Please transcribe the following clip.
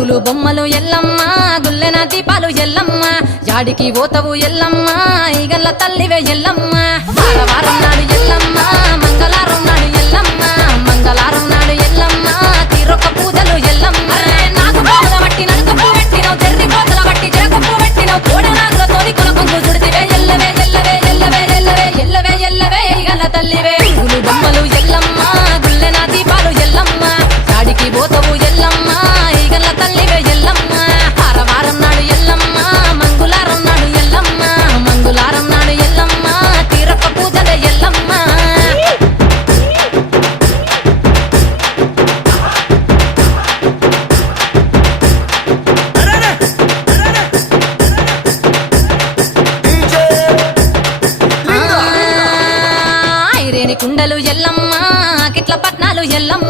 గుగులు బొమ్మలు ఎల్లమ్మ గుల్లెన దీపాలు ఎల్లమ్మ జాడికి పోతవు ఎల్లమ్మ ఈగల్ల తల్లివే ఎల్లమ్మ వారం నాడు ఎల్లమ్మ మంగళారం నాడు ఎల్లమ్మ మంగళారం నాడు ఎల్లమ్మ తీరొక్క పూజలు ఎల్లమ్మ నాకు బాధ బట్టి నడుకప్పు పెట్టినవు తెర్రి పోతల బట్టి జరకప్పు పెట్టినవు కోడ నాగులతోని కొనకొంగు చుడితివే ఎల్లవే ఎల్లవే ఎల్లవే ఎల్లవే ఎల్లవే ఎల్లవే ఈగల్ల తల్లివే గుగులు బొమ్మలు ఎల్లమ్మ గుల్లెన దీపాలు ఎల్లమ్మ జాడికి పోతవు ఎల్లమ్మ ఈగల్ల తల్లివే ఎల్లమ్మ వారం నాడు ఎల్లమ్మ మంగళారం నాడు ఎల్లమ్మ మంగళారం నాడు ఎల్లమ్మ తీరొక్క పూజలే ఎల్లమ్మ ఐరేని కుండలు ఎల్లమ్మ కిట్ల పట్నాలు ఎల్లమ్మ